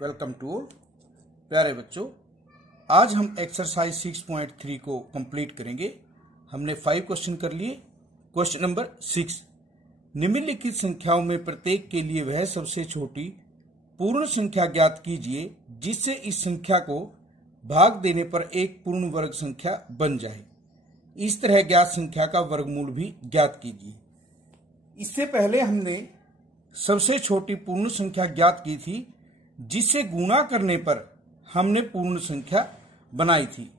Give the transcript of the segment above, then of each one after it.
Welcome to प्यारे बच्चों। आज हम एक्सरसाइज 6.3 को कंप्लीट करेंगे। हमने 5 क्वेश्चन कर लिए। क्वेश्चन नंबर 6, निम्नलिखित संख्याओं में प्रत्येक के लिए वह सबसे छोटी पूर्ण संख्या ज्ञात कीजिए जिससे इस संख्या को भाग देने पर एक पूर्ण वर्ग संख्या बन जाए। इस तरह ज्ञात संख्या का वर्गमूल भी ज्ञात कीजिए। इससे पहले हमने सबसे छोटी पूर्ण संख्या ज्ञात की थी जिससे गुणा करने पर हमने पूर्ण संख्या बनाई थी।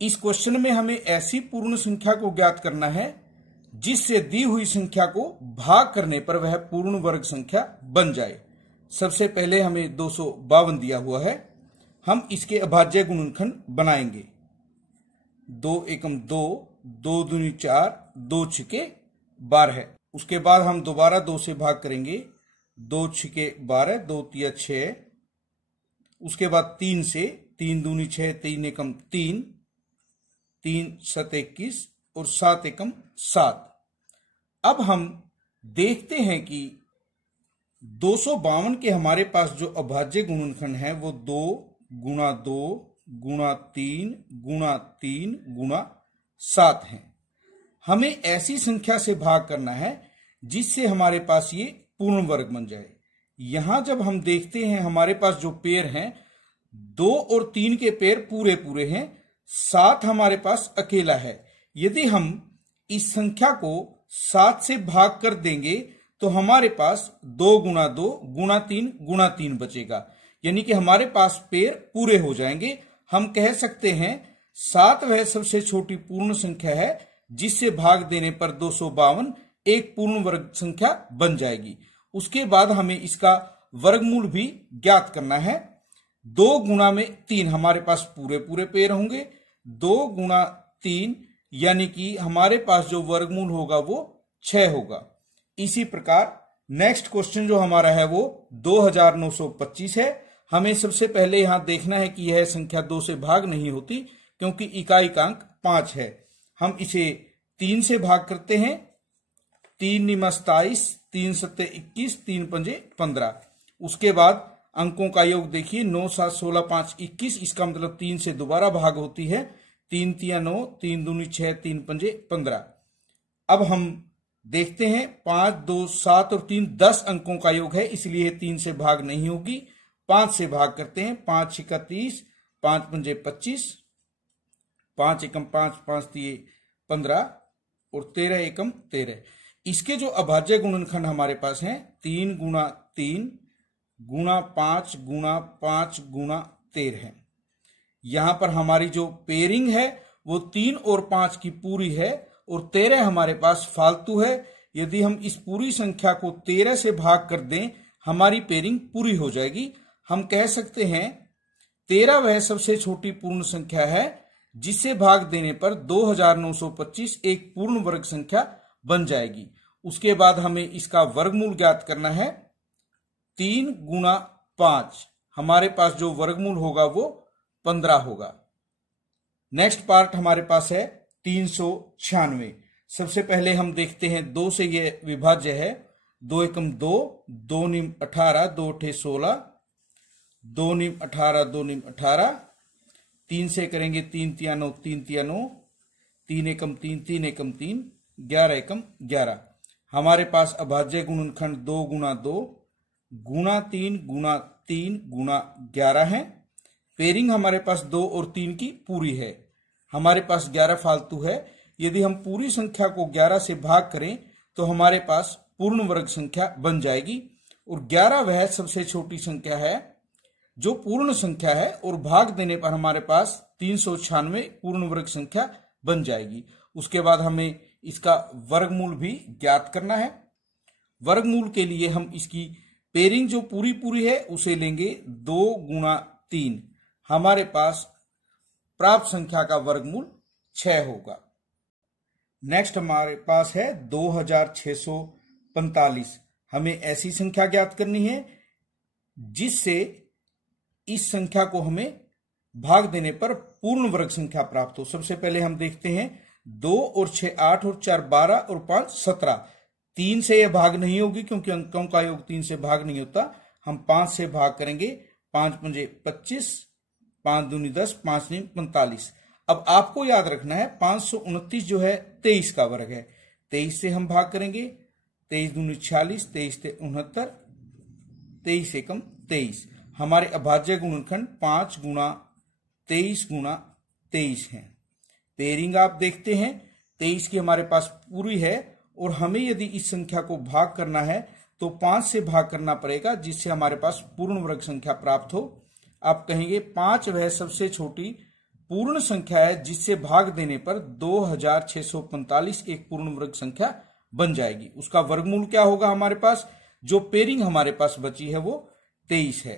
इस क्वेश्चन में हमें ऐसी पूर्ण संख्या को ज्ञात करना है जिससे दी हुई संख्या को भाग करने पर वह पूर्ण वर्ग संख्या बन जाए। सबसे पहले हमें 252 दिया हुआ है। हम इसके अभाज्य गुणनखंड बनाएंगे। 2 एकम 2, 2 दूनी 4, 2 छिके 12। उसके बाद हम दोबारा 2 से भाग करेंगे। 2 छिके 12, 2 तिया 6। उसके बाद 3 से, 3 दूनी 6, 3 एकम 3, 3 सत 21 और 7 एकम 7। अब हम देखते हैं कि 252 के हमारे पास जो अभाज्य गुणनखंड है वो 2 गुणा 2 गुणा 3 गुणा 3 गुणा 7 है। हमें ऐसी संख्या से भाग करना है जिससे हमारे पास ये पूर्ण वर्ग बन जाए। यहां जब हम देखते हैं हमारे पास जो पेड़ हैं 2 और 3 के पेड़ पूरे पूरे हैं, 7 हमारे पास अकेला है। यदि हम इस संख्या को 7 से भाग कर देंगे तो हमारे पास 2 गुणा 2 गुणा 3 गुणा 3 बचेगा, यानी कि हमारे पास पेड़ पूरे हो जाएंगे। हम कह सकते हैं 7 वह सबसे छोटी पूर्ण संख्या है जिससे भाग देने पर 252 एक पूर्ण वर्ग संख्या बन जाएगी। उसके बाद हमें इसका वर्गमूल भी ज्ञात करना है। 2 गुणा में 3 हमारे पास पूरे पूरे पेड़ होंगे। 2 गुणा 3 यानी कि हमारे पास जो वर्गमूल होगा वो 6 होगा। इसी प्रकार नेक्स्ट क्वेश्चन जो हमारा है वो 2925 है। हमें सबसे पहले यहां देखना है कि यह संख्या 2 से भाग नहीं होती क्योंकि इकाई का अंक 5 है। हम इसे 3 से भाग करते हैं। 3 निमा 27, 3 सत्ते 21, 3 पंजे 15। उसके बाद अंकों का योग देखिए, 9 7 16 5 21। इसका मतलब 3 से दोबारा भाग होती है। 3 तिया 9, 3 दूनी 6, 3 पंजे 15। अब हम देखते हैं 5 2 7 और 3 10 अंकों का योग है, इसलिए 3 से भाग नहीं होगी। 5 से भाग करते हैं। 5 छिका 30, 5 पंजे 25, 5 एकम 5, 5 तिये 15 और 13 एकम 13। इसके जो अभाज्य गुणनखंड हमारे पास हैं 3 गुणा 3 गुणा 5 गुणा 5 गुणा 13 है। यहां पर हमारी जो पेयरिंग है वो 3 और 5 की पूरी है और 13 हमारे पास फालतू है। यदि हम इस पूरी संख्या को 13 से भाग कर दें हमारी पेयरिंग पूरी हो जाएगी। हम कह सकते हैं 13 वह सबसे छोटी पूर्ण संख्या है जिससे भाग देने पर 2925 एक पूर्ण वर्ग संख्या बन जाएगी। उसके बाद हमें इसका वर्गमूल ज्ञात करना है। 3 गुणा 5 हमारे पास जो वर्गमूल होगा वो 15 होगा। नेक्स्ट पार्ट हमारे पास है 396। सबसे पहले हम देखते हैं 2 से ये विभाज्य है। 2 एकम 2, 2 निम 18, 2 ठे 16, 2 निम 18, 2 निम 18। 3 से करेंगे 3 तिया 9, 3 तिया 9, 3 एकम 3, 3 एकम 3, 11 एकम 11। हमारे पास अभाज्य गुणनखंड 2 गुणा 2 गुणा 3 गुणा 3 गुणा 11 है। पेयरिंग हमारे पास 2 और 3 की पूरी है। हमारे पास 11 फालतू है। यदि हम पूरी संख्या को 11 से भाग करें तो हमारे पास पूर्ण वर्ग संख्या बन जाएगी। और 11 वह सबसे छोटी संख्या है जो पूर्ण संख्या है और भाग देने पर हमारे पास 396 पूर्ण वर्ग संख्या बन जाएगी। उसके बाद हमें इसका वर्गमूल भी ज्ञात करना है। वर्गमूल के लिए हम इसकी पेयरिंग जो पूरी पूरी है उसे लेंगे। 2 गुणा 3 हमारे पास प्राप्त संख्या का वर्गमूल 6 होगा। नेक्स्ट हमारे पास है 2645। हमें ऐसी संख्या ज्ञात करनी है जिससे इस संख्या को हमें भाग देने पर पूर्ण वर्ग संख्या प्राप्त हो। सबसे पहले हम देखते हैं 2 और 6 8 और 4 12 और 5 17। 3 से यह भाग नहीं होगी क्योंकि अंकों का योग 3 से भाग नहीं होता। हम 5 से भाग करेंगे। 5 पंजे 25, 5 दूनी 10, 5 नीम 45। अब आपको याद रखना है 529 जो है 23 का वर्ग है। 23 से हम भाग करेंगे, 23 दूनी 46, 23 से 69, 23 एकम 23। हमारे अभाज्य गुणनखंड 5 गुणा 23 गुणा 23 है। पेयरिंग आप देखते हैं 23 की हमारे पास पूरी है और हमें यदि इस संख्या को भाग करना है तो 5 से भाग करना पड़ेगा, जिससे हमारे पास पूर्ण वर्ग संख्या प्राप्त हो। आप कहेंगे 5 वह सबसे छोटी पूर्ण संख्या है जिससे भाग देने पर 2645 एक पूर्ण वर्ग संख्या बन जाएगी। उसका वर्गमूल क्या होगा हमारे पास? जो पेयरिंग हमारे पास बची है वो 23 है।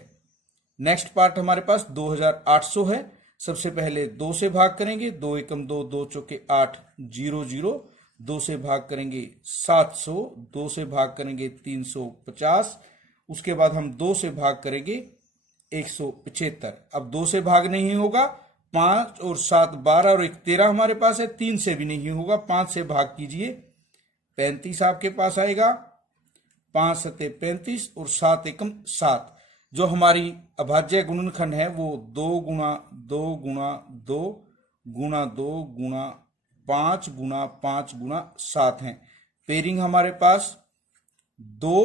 नेक्स्ट पार्ट हमारे पास 2800 है। सबसे पहले 2 से भाग करेंगे, 2 एकम 2, 2 चौके 8, 0 0। 2 से भाग करेंगे 700, 2 से भाग करेंगे 350, उसके बाद हम 2 से भाग करेंगे 175। अब 2 से भाग नहीं होगा, 5 और 7 12 और 1 13 हमारे पास है। 3 से भी नहीं होगा, 5 से भाग कीजिए, 35 आपके पास आएगा। 5 सते 35 और 7 एकम 7। जो हमारी अभाज्य गुणनखंड है वो 2 गुणा 2 गुणा 2 गुणा 2 गुणा 5 गुणा 5 गुणा 7 है। पेयरिंग हमारे पास 2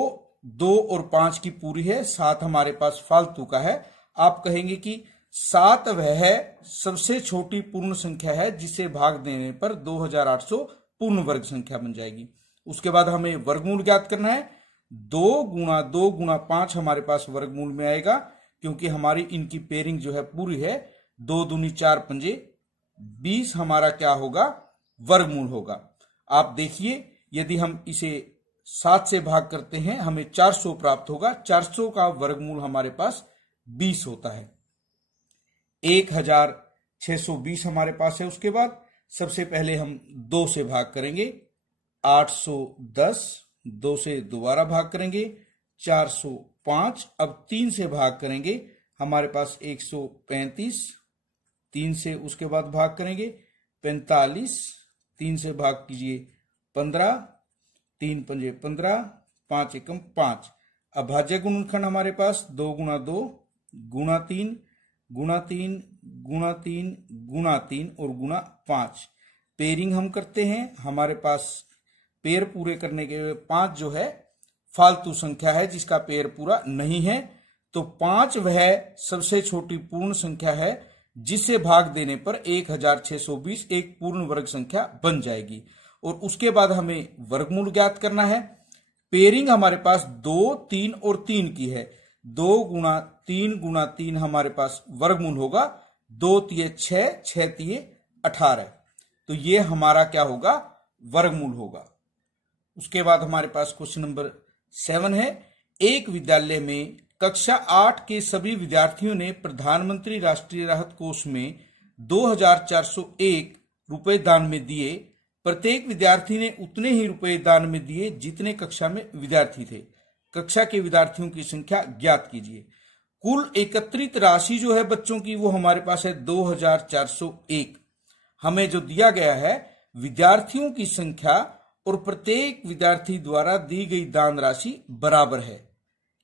2 और 5 की पूरी है, 7 हमारे पास फालतू का है। आप कहेंगे कि 7 वह सबसे छोटी पूर्ण संख्या है जिसे भाग देने पर 2800 पूर्ण वर्ग संख्या बन जाएगी। उसके बाद हमें वर्गमूल ज्ञात करना है। 2 गुणा 2 गुणा 5 हमारे पास वर्गमूल में आएगा, क्योंकि हमारी इनकी पेयरिंग जो है पूरी है। 2 दूनी 4 पंजे 20 हमारा क्या होगा? वर्गमूल होगा। आप देखिए यदि हम इसे 7 से भाग करते हैं हमें 400 प्राप्त होगा। 400 का वर्गमूल हमारे पास 20 होता है। 1620 हमारे पास है। उसके बाद सबसे पहले हम 2 से भाग करेंगे, 810, 2 से दोबारा भाग करेंगे 405। अब 3 से भाग करेंगे, हमारे पास 135, 3 से उसके बाद भाग करेंगे 45, 3 से भाग कीजिए 15, 3 पंजे 15, 5 एकम 5। अभाज्य गुणनखंड हमारे पास 2 गुणा 2 गुणा 3 गुणा 3 गुणा 3 गुणा 3 और गुणा 5। पेयरिंग हम करते हैं, हमारे पास पेयर पूरे करने के 5 जो है फालतू संख्या है जिसका पेयर पूरा नहीं है। तो 5 वह सबसे छोटी पूर्ण संख्या है जिसे भाग देने पर 1620 एक पूर्ण वर्ग संख्या बन जाएगी। और उसके बाद हमें वर्गमूल ज्ञात करना है। पेयरिंग हमारे पास 2 3 और 3 की है। 2 गुणा 3 गुणा 3 हमारे पास वर्गमूल होगा। 2 तिये 6, 6 तिये 18। तो ये हमारा क्या होगा? वर्गमूल होगा। उसके बाद हमारे पास क्वेश्चन नंबर 7 है। एक विद्यालय में कक्षा 8 के सभी विद्यार्थियों ने प्रधानमंत्री राष्ट्रीय राहत कोष में 2401 रुपए दान में दिए। प्रत्येक विद्यार्थी ने उतने ही रुपए दान में दिए जितने कक्षा में विद्यार्थी थे। कक्षा के विद्यार्थियों की संख्या ज्ञात कीजिए। कुल एकत्रित राशि जो है बच्चों की वो हमारे पास है 2401। हमें जो दिया गया है विद्यार्थियों की संख्या और प्रत्येक विद्यार्थी द्वारा दी गई दान राशि बराबर है।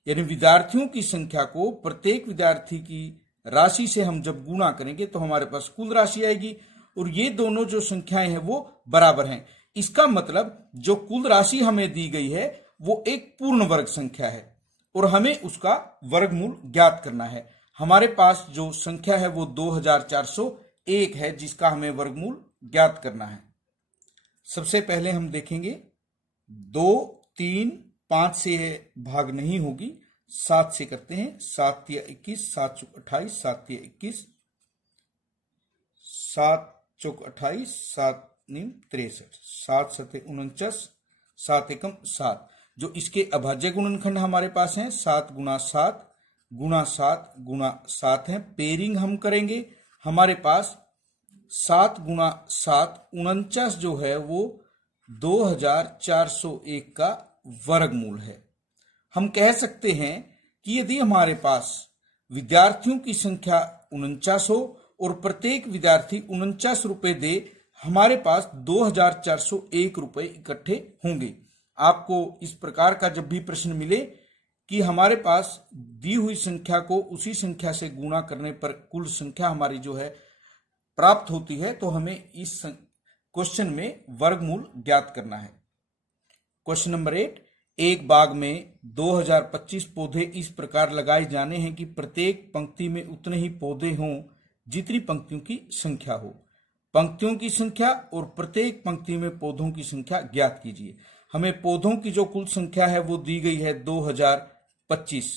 यानी विद्यार्थियों की संख्या को प्रत्येक विद्यार्थी की राशि से हम जब गुणा करेंगे तो हमारे पास कुल राशि आएगी और ये दोनों जो संख्याएं हैं वो बराबर हैं। इसका मतलब जो कुल राशि हमें दी गई है वो एक पूर्ण वर्ग संख्या है और हमें उसका वर्गमूल ज्ञात करना है। हमारे पास जो संख्या है वो 2401 है जिसका हमें वर्गमूल ज्ञात करना है। सबसे पहले हम देखेंगे 2 3 5 से भाग नहीं होगी, 7 से करते हैं। 7 तिया 21, 7 चौक 28, 7 तिया 21, 7 चौक 28, 7 नीम 63, 7 सते 49, 7 एकम 7। जो इसके अभाज्य गुणनखंड हमारे पास हैं 7 गुणा 7 गुणा 7 गुणा 7 है। पेयरिंग हम करेंगे, हमारे पास 7 गुणा 7 49 जो है वो 2401 का वर्गमूल है। हम कह सकते हैं कि यदि हमारे पास विद्यार्थियों की संख्या 49 हो और प्रत्येक विद्यार्थी 49 रुपए दे, हमारे पास 2401 रुपए इकट्ठे होंगे। आपको इस प्रकार का जब भी प्रश्न मिले कि हमारे पास दी हुई संख्या को उसी संख्या से गुणा करने पर कुल संख्या हमारी जो है प्राप्त होती है, तो हमें इस क्वेश्चन में वर्गमूल ज्ञात करना है। क्वेश्चन नंबर 8, एक बाग में 2025 पौधे इस प्रकार लगाए जाने हैं कि प्रत्येक पंक्ति में उतने ही पौधे हों जितनी पंक्तियों की संख्या हो। पंक्तियों की संख्या और प्रत्येक पंक्ति में पौधों की संख्या ज्ञात कीजिए। हमें पौधों की जो कुल संख्या है वो दी गई है 2025।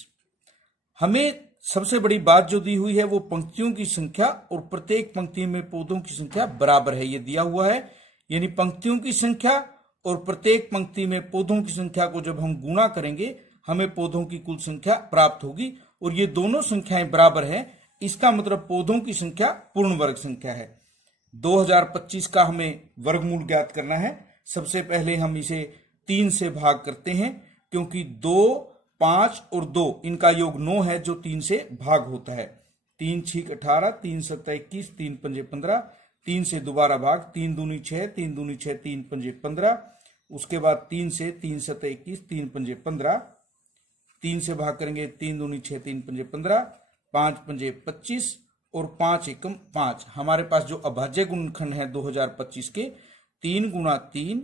हमें सबसे बड़ी बात जो दी हुई है वो पंक्तियों की संख्या और प्रत्येक पंक्ति में पौधों की संख्या बराबर है, ये दिया हुआ है। यानी पंक्तियों की संख्या और प्रत्येक पंक्ति में पौधों की संख्या को जब हम गुणा करेंगे हमें पौधों की कुल संख्या प्राप्त होगी, और ये दोनों संख्याएं बराबर हैं। इसका मतलब पौधों की संख्या पूर्ण वर्ग संख्या है। 2025 का हमें वर्गमूल ज्ञात करना है। सबसे पहले हम इसे 3 से भाग करते हैं, क्योंकि 2, 5 और 2 इनका योग 9 है जो 3 से भाग होता है। 3 6 18, 3 7 21, 3 5 15, 3 से दोबारा भाग, 3 दूनी 6, 3 दूनी 6, 3 5 15। उसके बाद 3 से 3 7 21, 3 5 15, 3 से भाग करेंगे, 3 दूनी 6, 3 5 15, 5 5 25 और 5 एकम 5। हमारे पास जो अभाज्य गुणनखंड है 2025 के 3 गुणा 3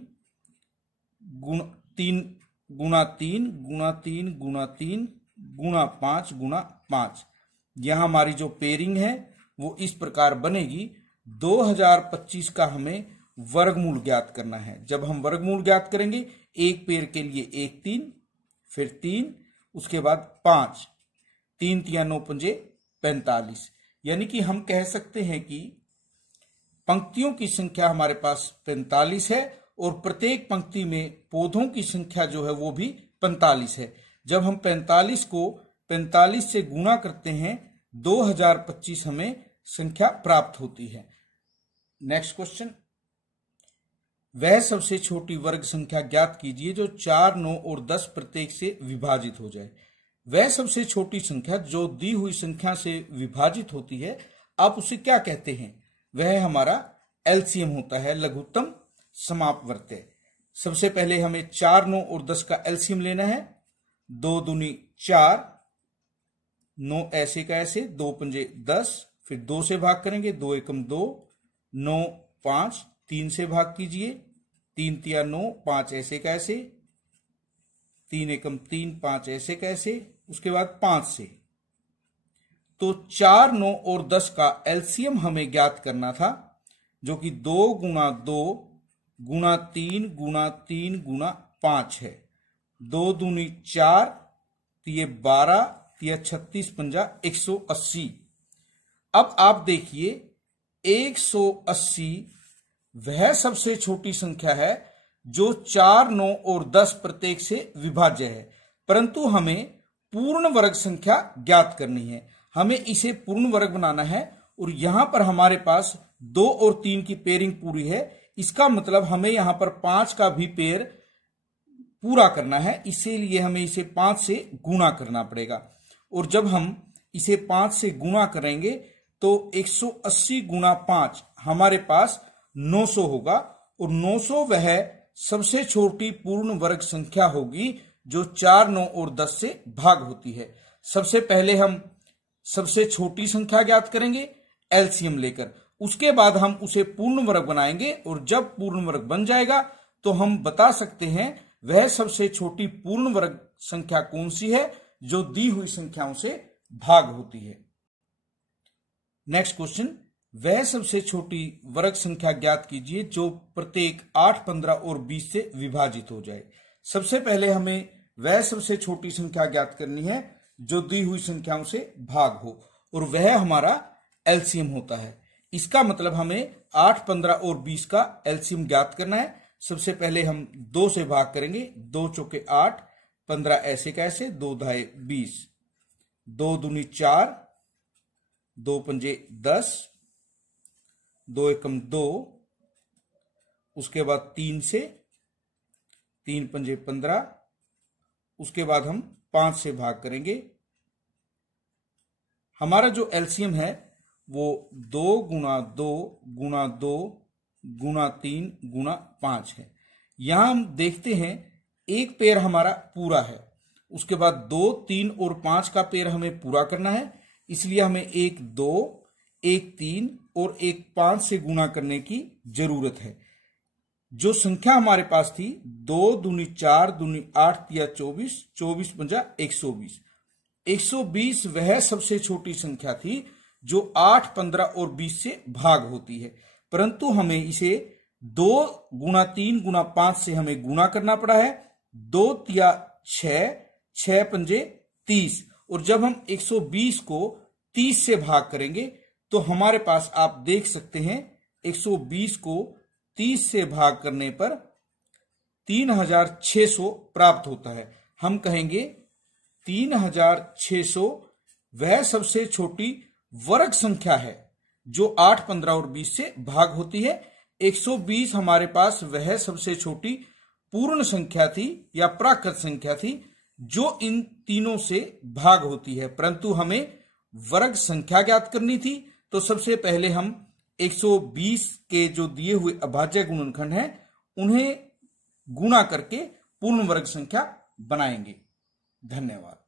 गुणा 3 गुणा 3 गुणा 3 गुणा 3 गुणा 5 गुणा 5। यहां हमारी जो पेयरिंग है वो इस प्रकार बनेगी। 2025 का हमें वर्गमूल ज्ञात करना है। जब हम वर्गमूल ज्ञात करेंगे, एक पेड़ के लिए 1 3, फिर 3, उसके बाद 5, 3 3 9 5 45। यानी कि हम कह सकते हैं कि पंक्तियों की संख्या हमारे पास 45 है और प्रत्येक पंक्ति में पौधों की संख्या जो है वो भी 45 है। जब हम 45 को 45 से गुणा करते हैं 2025 हमें संख्या प्राप्त होती है। नेक्स्ट क्वेश्चन, वह सबसे छोटी वर्ग संख्या ज्ञात कीजिए जो 4, 9 और 10 प्रत्येक से विभाजित हो जाए। वह सबसे छोटी संख्या जो दी हुई संख्या से विभाजित होती है, आप उसे क्या कहते हैं? वह हमारा एलसीएम होता है, लघुत्तम समापवर्त्य। सबसे पहले हमें 4, 9 और 10 का एलसीएम लेना है। 2 दूनी 4, 9 ऐसे का ऐसे, 2 पंजे 10, फिर 2 से भाग करेंगे, 2 एकम 2, 9 5, 3 से भाग कीजिए, 3 तिया 9, 5 ऐसे का ऐसे, 3 एकम 3, 5 ऐसे का ऐसे, उसके बाद 5 से। तो 4, 9 और 10 का एलसीएम हमें ज्ञात करना था, जो कि 2 गुणा 2 गुणा 3 गुणा 3 गुणा 5 है। 2 दूनी 4, तिये 12, तिया 36 पंजा 180। अब आप देखिए 180 वह सबसे छोटी संख्या है जो 4, 9 और 10 प्रत्येक से विभाज्य है, परंतु हमें पूर्ण वर्ग संख्या ज्ञात करनी है। हमें इसे पूर्ण वर्ग बनाना है और यहां पर हमारे पास 2 और 3 की पेयरिंग पूरी है। इसका मतलब हमें यहां पर 5 का भी पेयर पूरा करना है, इसीलिए हमें इसे 5 से गुणा करना पड़ेगा। और जब हम इसे 5 से गुणा करेंगे तो 180 गुणा 5 हमारे पास 900 होगा, और 900 वह सबसे छोटी पूर्ण वर्ग संख्या होगी जो 4, 9 और 10 से भाग होती है। सबसे पहले हम सबसे छोटी संख्या ज्ञात करेंगे एलसीएम लेकर, उसके बाद हम उसे पूर्ण वर्ग बनाएंगे, और जब पूर्ण वर्ग बन जाएगा तो हम बता सकते हैं वह सबसे छोटी पूर्ण वर्ग संख्या कौन सी है जो दी हुई संख्याओं से भाग होती है। नेक्स्ट क्वेश्चन, वह सबसे छोटी वर्ग संख्या ज्ञात कीजिए जो प्रत्येक 8, 15 और 20 से विभाजित हो जाए। सबसे पहले हमें वह सबसे छोटी संख्या ज्ञात करनी है जो दी हुई संख्याओं से भाग हो, और वह हमारा एलसीएम होता है। इसका मतलब हमें 8, 15 और 20 का एलसीएम ज्ञात करना है। सबसे पहले हम 2 से भाग करेंगे, 2 चौके 8, 15 ऐसे का ऐसे, 2 धाए 20, 2 दूनी 4, 2 पंजे 10, 2 एकम 2, उसके बाद 3 से, 3 पंजे 15, उसके बाद हम 5 से भाग करेंगे। हमारा जो एलसीएम है वो 2 गुणा 2 गुणा 2 गुणा 3 गुणा 5 है। यहां हम देखते हैं एक पेयर हमारा पूरा है उसके बाद 2, 3 और 5 का पेड़ हमें पूरा करना है, इसलिए हमें 1 2, 1 3 और 1 5 से गुणा करने की जरूरत है। जो संख्या हमारे पास थी 2 दूनी 4 दूनी 8 तिया 24, 24 पंजा 120। 120 वह सबसे छोटी संख्या थी जो 8, 15 और 20 से भाग होती है, परंतु हमें इसे 2 गुणा 3 गुणा 5 से हमें गुणा करना पड़ा है। 2 तिया 6, 6 पंजे 30, और जब हम 120 को 30 से भाग करेंगे तो हमारे पास आप देख सकते हैं 120 को 30 से भाग करने पर 3600 प्राप्त होता है। हम कहेंगे 3600 वह सबसे छोटी वर्ग संख्या है जो 8, 15 और 20 से भाग होती है। 120 हमारे पास वह सबसे छोटी पूर्ण संख्या थी या प्राकृत संख्या थी जो इन तीनों से भाग होती है, परंतु हमें वर्ग संख्या ज्ञात करनी थी। तो सबसे पहले हम 120 के जो दिए हुए अभाज्य गुणनखंड हैं उन्हें गुणा करके पूर्ण वर्ग संख्या बनाएंगे। धन्यवाद।